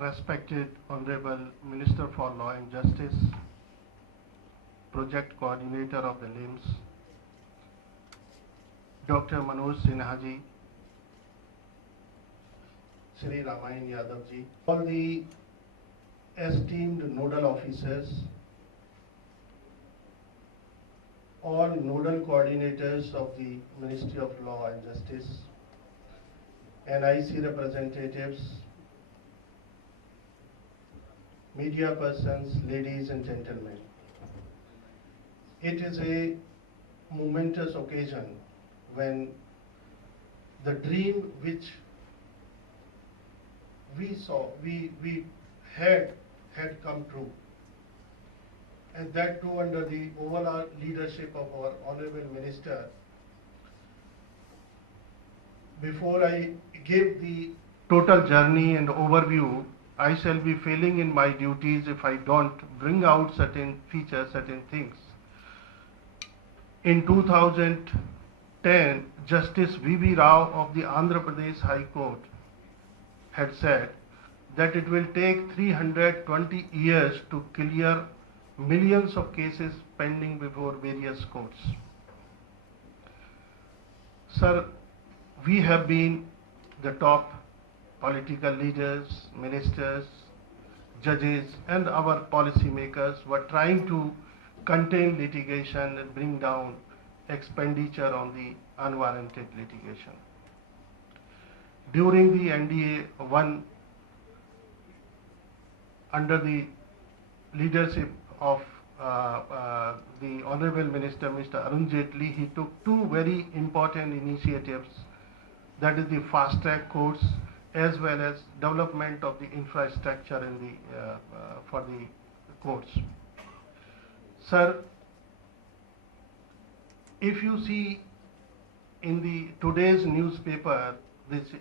Respected Honorable Minister for Law and Justice, Project Coordinator of the LIMS, Dr. Manoj Sinha ji, Shri Ramayan Yadav ji, all the esteemed nodal officers, all nodal coordinators of the Ministry of Law and Justice, NIC representatives, media persons, ladies and gentlemen. It is a momentous occasion when the dream which we had come true, and that too under the overall leadership of our Honorable Minister. Before I give the total journey and overview, I shall be failing in my duties if I don't bring out certain features, certain things. In 2010, Justice V.V. Rao of the Andhra Pradesh High Court had said that it will take 320 years to clear millions of cases pending before various courts. Sir, we have been the top political leaders, ministers, judges and our policy makers were trying to contain litigation and bring down expenditure on the unwarranted litigation. During the NDA 1, under the leadership of the Honorable Minister, Mr. Arun Jaitley, he took two very important initiatives, that is the fast track courts as well as development of the infrastructure in the, for the courts. Sir, if you see in the today's newspaper, this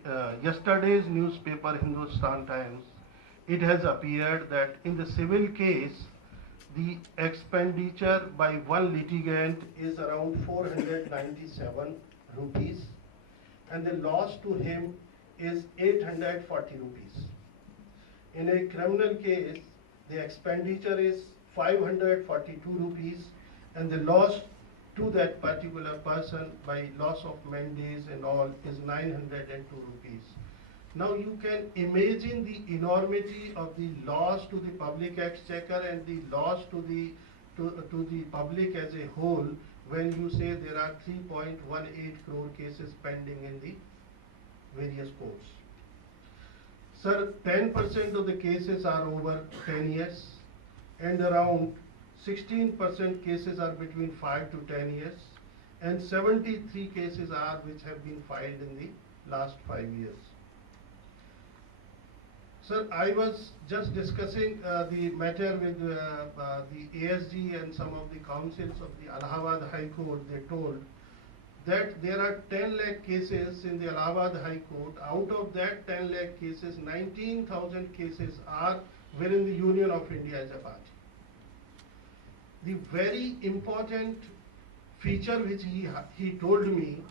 yesterday's newspaper Hindustan Times, it has appeared that in the civil case, the expenditure by one litigant is around 497 rupees and the loss to him is 840 rupees. In a criminal case, the expenditure is 542 rupees and the loss to that particular person by loss of mandates and all is 902 rupees. Now you can imagine the enormity of the loss to the public exchequer and the loss to the public as a whole when you say there are 3.18 crore cases pending in the various courts. Sir, 10% of the cases are over 10 years and around 16% cases are between 5 to 10 years and 73 cases are which have been filed in the last 5 years. Sir, I was just discussing the matter with the ASG and some of the councils of the Allahabad High Court. They told that there are 10 lakh cases in the Allahabad High Court. Out of that 10 lakh cases, 19,000 cases are within the Union of India as a party. The very important feature which he told me,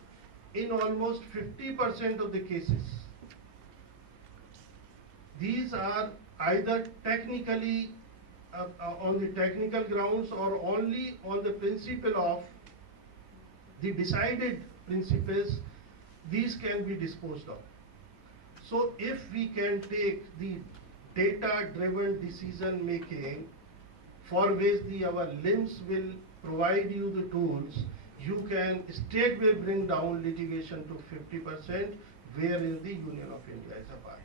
in almost 50% of the cases, these are either technically on the technical grounds or only on the principle of the decided principles, these can be disposed of. So if we can take the data-driven decision making for which our LIMS will provide you the tools, you can straightway bring down litigation to 50% wherein the Union of India is a party.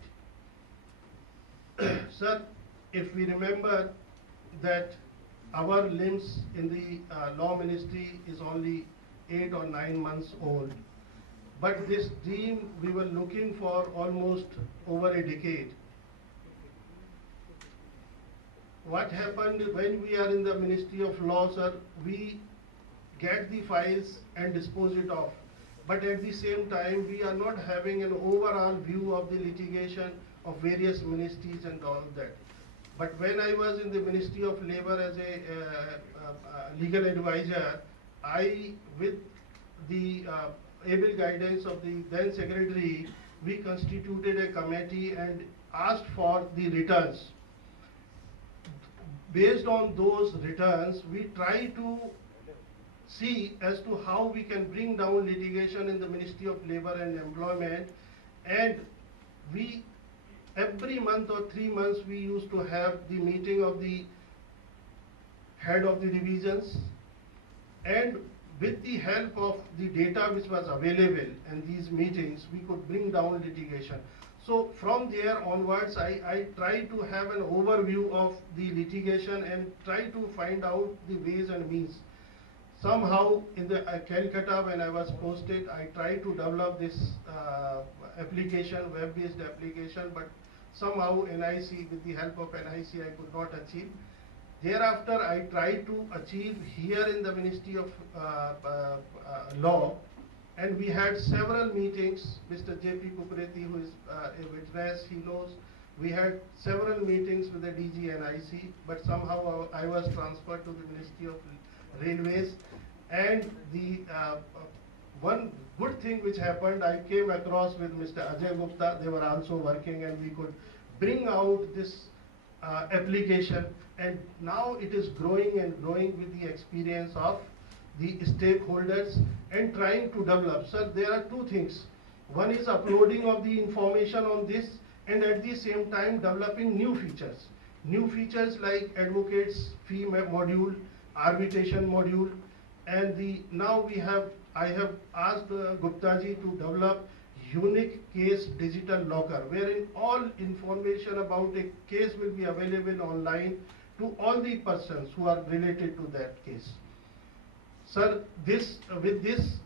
Sir, if we remember that our LIMS in the Law Ministry is only 8 or 9 months old, but this dream we were looking for almost over a decade. What happened when we are in the Ministry of Law, sir, we get the files and dispose it off. But at the same time, we are not having an overall view of the litigation of various ministries and all that. But when I was in the Ministry of Labour as a legal advisor, I, with the able guidance of the then Secretary, we constituted a committee and asked for the returns. Based on those returns, we try to see as to how we can bring down litigation in the Ministry of Labour and Employment, and we every month or 3 months we used to have the meeting of the head of the divisions, and with the help of the data which was available in these meetings, we could bring down litigation. So from there onwards, I try to have an overview of the litigation and try to find out the ways and means. Somehow in the Calcutta, when I was posted, I tried to develop this application, web-based application, but somehow NIC, with the help of NIC, I could not achieve. Thereafter, I tried to achieve here in the Ministry of Law, and we had several meetings. Mr. J.P. Kupreti, who is a witness, he knows. We had several meetings with the DG NIC, but somehow I was transferred to the Ministry of Railways. And the one good thing which happened, I came across with Mr. Ajay Gupta. They were also working, and we could bring out this application, and now it is growing and growing with the experience of the stakeholders and trying to develop. Sir, there are two things. One is uploading of the information on this, and at the same time developing new features. New features like advocates fee module, arbitration module, and now I have asked Gupta ji to develop unique case digital locker, wherein all information about a case will be available online to all the persons who are related to that case. Sir, with this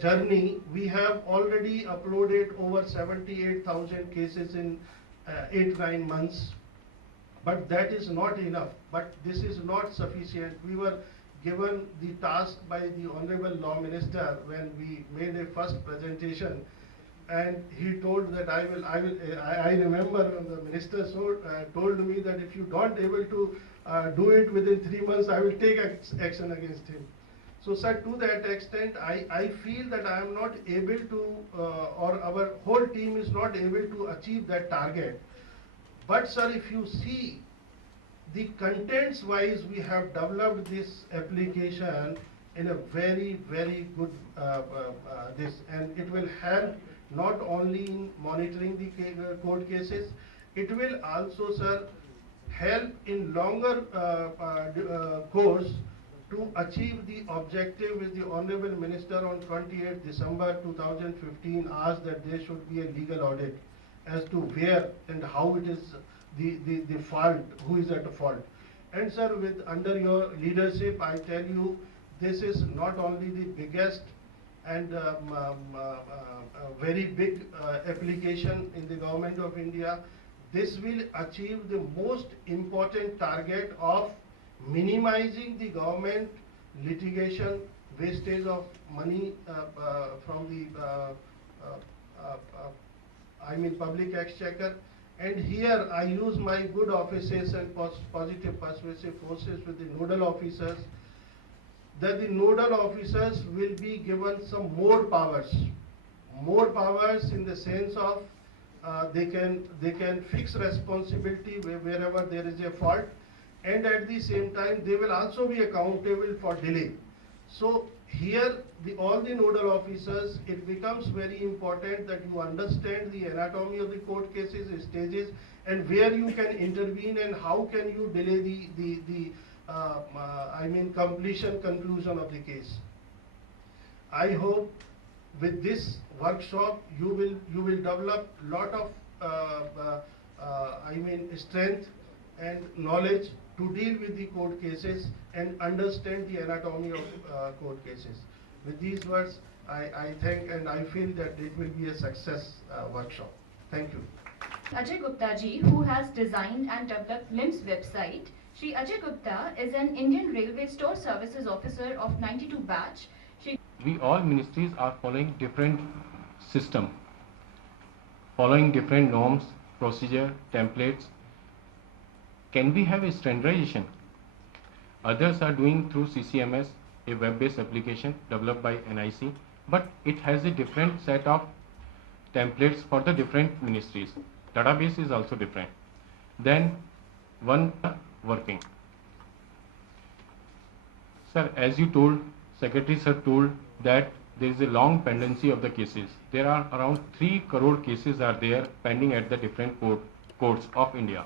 journey, we have already uploaded over 78,000 cases in 8-9 months, but that is not enough. But this is not sufficient. We were given the task by the Honorable Law Minister when we made a first presentation, and he told that I remember when the minister told me that if you don't able to do it within 3 months, I will take action against him. So sir, to that extent, I feel that I am not able to, or our whole team is not able to achieve that target. But sir, if you see the contents wise, we have developed this application in a very, very good this, and it will help not only in monitoring the court cases, it will also, sir, help in longer course to achieve the objective which the Honorable Minister on 28th December 2015 asked that there should be a legal audit as to where and how it is the fault, who is at fault. And sir, with under your leadership, I tell you, this is not only the biggest and very big application in the Government of India. This will achieve the most important target of minimizing the government litigation wastage of money from the public exchequer. And here I use my good offices and positive persuasive forces with the nodal officers, that the nodal officers will be given some more powers in the sense of they can fix responsibility wherever there is a fault, and at the same time they will also be accountable for delay. So here all the nodal officers, it becomes very important that you understand the anatomy of the court cases, stages, and where you can intervene and how can you delay the conclusion of the case. I hope with this workshop you will develop lot of strength and knowledge to deal with the court cases and understand the anatomy of court cases. With these words, I think and I feel that it will be a success workshop. Thank you. Ajay Gupta ji, who has designed and developed LIMS website. Shri Ajay Gupta is an Indian Railway Store Services Officer of 92 batch. We all ministries are following different system, following different norms, procedure, templates. Can we have a standardization? Others are doing through CCMS, a web-based application developed by NIC, but it has a different set of templates for the different ministries. Database is also different. Then one working. Sir, as you told, Secretary Sir told that there is a long pendency of the cases. There are around 3 crore cases are there pending at the different courts of India.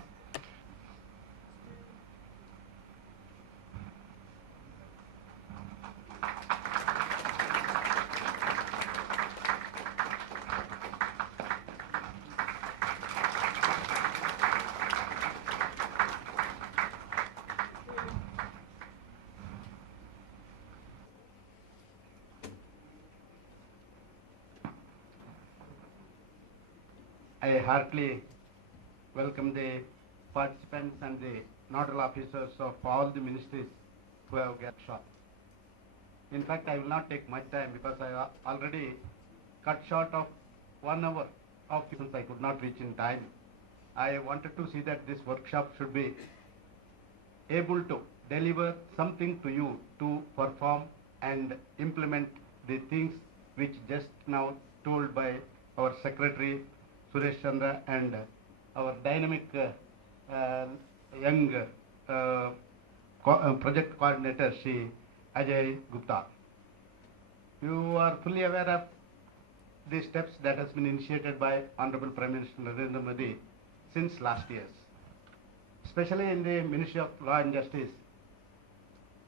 I heartily welcome the participants and the nodal officers of all the ministries who have got shot. In fact, I will not take much time because I already cut short of 1 hour of since I could not reach in time. I wanted to see that this workshop should be able to deliver something to you to perform and implement the things which just now told by our Secretary Suresh Chandra and our dynamic young project coordinator Shri Ajay Gupta. You are fully aware of the steps that has been initiated by Honorable Prime Minister Narendra Modi since last years, especially in the Ministry of Law and Justice.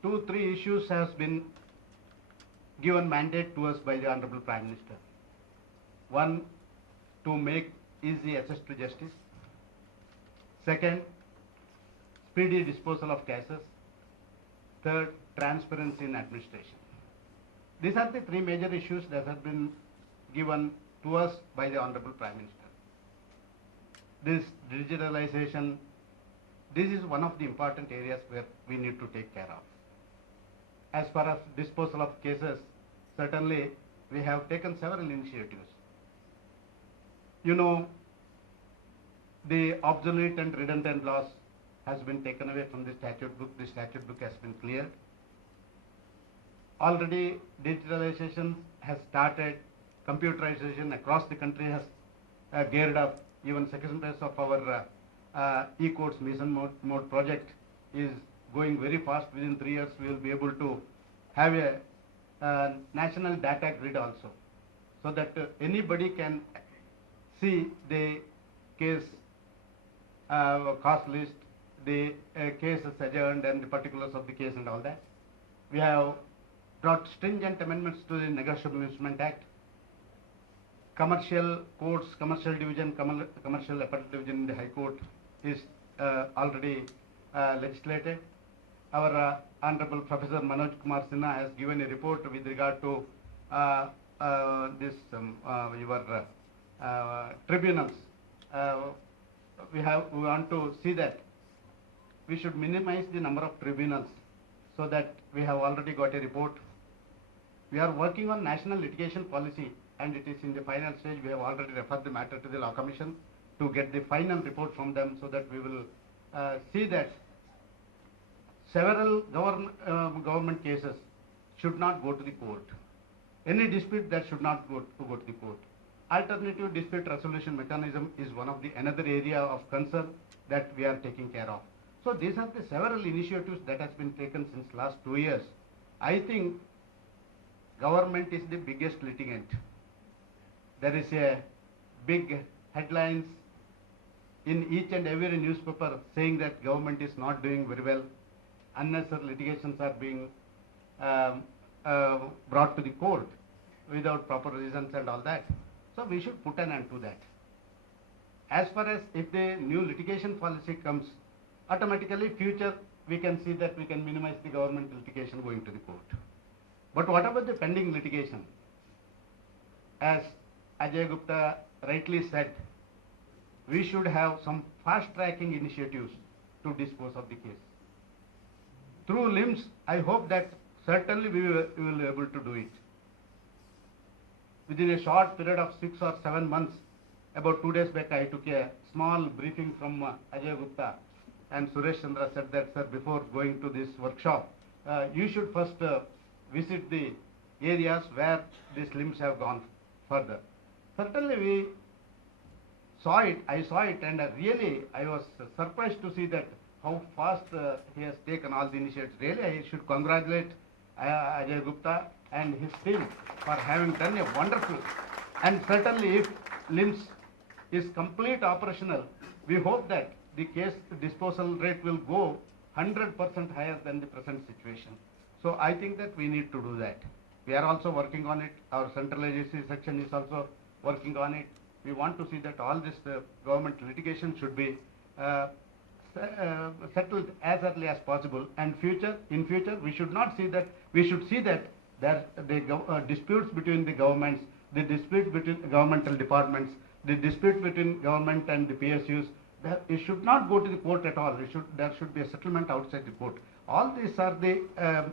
2-3 issues has been given mandate to us by the Honorable Prime Minister. One, to make easy access to justice. Second, speedy disposal of cases. Third, transparency in administration. These are the 3 major issues that have been given to us by the Honorable Prime Minister. This digitalization, this is one of the important areas where we need to take care of. As far as disposal of cases, certainly we have taken several initiatives. You know, the obsolete and redundant laws has been taken away from the statute book. The statute book has been cleared. Already digitalization has started. Computerization across the country has geared up. Even second phase of our e-courts mission mode project is going very fast. Within 3 years, we will be able to have a national data grid also, so that anybody can see the case cost list, the case is adjourned and the particulars of the case and all that. We have brought stringent amendments to the Negotiable Instrument Act. Commercial courts, commercial division, commercial appellate division in the High Court is already legislated. Our Honorable Professor Manoj Kumar Sinha has given a report with regard to tribunals. We want to see that we should minimize the number of tribunals, so that we have already got a report. We are working on national litigation policy, and it is in the final stage. We have already referred the matter to the Law Commission to get the final report from them, so that we will see that several government cases should not go to the court. Any dispute that should not go to the court. Alternative dispute resolution mechanism is one of the another area of concern that we are taking care of. So these are the several initiatives that has been taken since last 2 years. I think government is the biggest litigant. There is a big headlines in each and every newspaper saying that government is not doing very well. Unnecessary litigations are being brought to the court without proper reasons and all that. So we should put an end to that. As far as if the new litigation policy comes, automatically future we can see that we can minimize the government litigation going to the court. But what about the pending litigation? As Ajay Gupta rightly said, we should have some fast tracking initiatives to dispose of the case. Through LIMS, I hope that certainly we will be able to do it. Within a short period of 6 or 7 months, about 2 days back, I took a small briefing from Ajay Gupta, and Suresh Chandra said that, sir, before going to this workshop, you should first visit the areas where these LIMS have gone further. Certainly we saw it, I saw it, and really I was surprised to see that how fast he has taken all the initiatives. Really, I should congratulate Ajay Gupta and his team for having done a wonderful. And certainly, if LIMS is complete operational, we hope that the case disposal rate will go 100% higher than the present situation. So I think that we need to do that. We are also working on it. Our central agency section is also working on it. We want to see that all this government litigation should be settled as early as possible. And in future, we should not see that. We should see that there the disputes between the governments, the disputes between governmental departments, the dispute between government and the PSUs. It should not go to the court at all. There should be a settlement outside the court. All these are the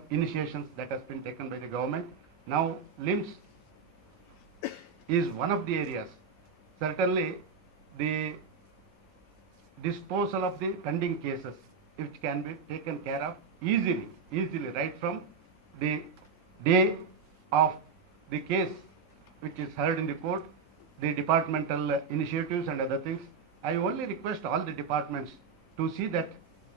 initiations that has been taken by the government. Now, LIMS is one of the areas. Certainly, the disposal of the pending cases, which can be taken care of easily, right from the day of the case which is heard in the court, the departmental initiatives and other things. I only request all the departments to see that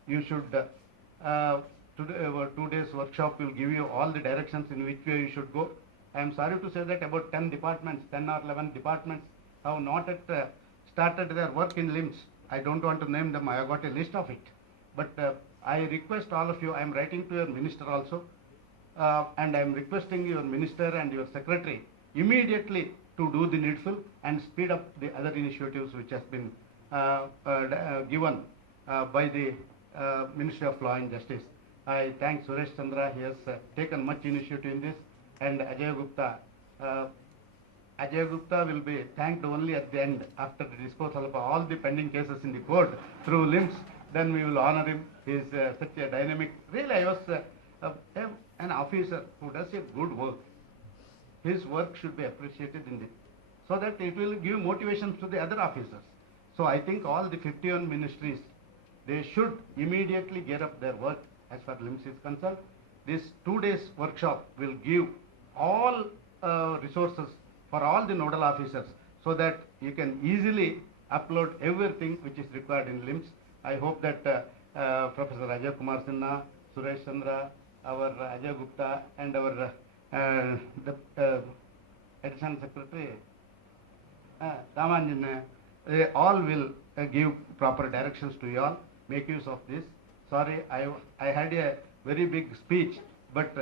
you should, today, our 2 days workshop will give you all the directions in which way you should go. I am sorry to say that about 10 departments, 10 or 11 departments have not yet started their work in LIMS. I don't want to name them, I have got a list of it. But I request all of you, I am writing to your minister also, and I am requesting your minister and your secretary immediately to do the needful and speed up the other initiatives which has been given by the Ministry of Law and Justice. I thank Suresh Chandra, he has taken much initiative in this, and Ajay Gupta. Ajay Gupta will be thanked only at the end, after the disposal of all the pending cases in the court through LIMS. Then we will honor him. He is such a dynamic. Really, I was an officer who does a good work. His work should be appreciated in this, so that it will give motivation to the other officers. So I think all the 51 ministries, they should immediately get up their work as far as LIMS is concerned. This 2 days workshop will give all resources for all the nodal officers, so that you can easily upload everything which is required in LIMS. I hope that Professor Ajay Kumar Sinha, Suresh Chandra, our Ajay Gupta, and our the Additional Secretary Ramanjan, they all will give proper directions to you all. Make use of this. Sorry, I had a very big speech, but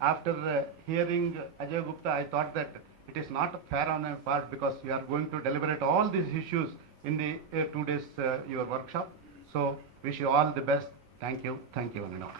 after hearing Ajay Gupta, I thought that it is not fair on my part, because you are going to deliberate all these issues in the 2 days your workshop. So wish you all the best. Thank you, one and all.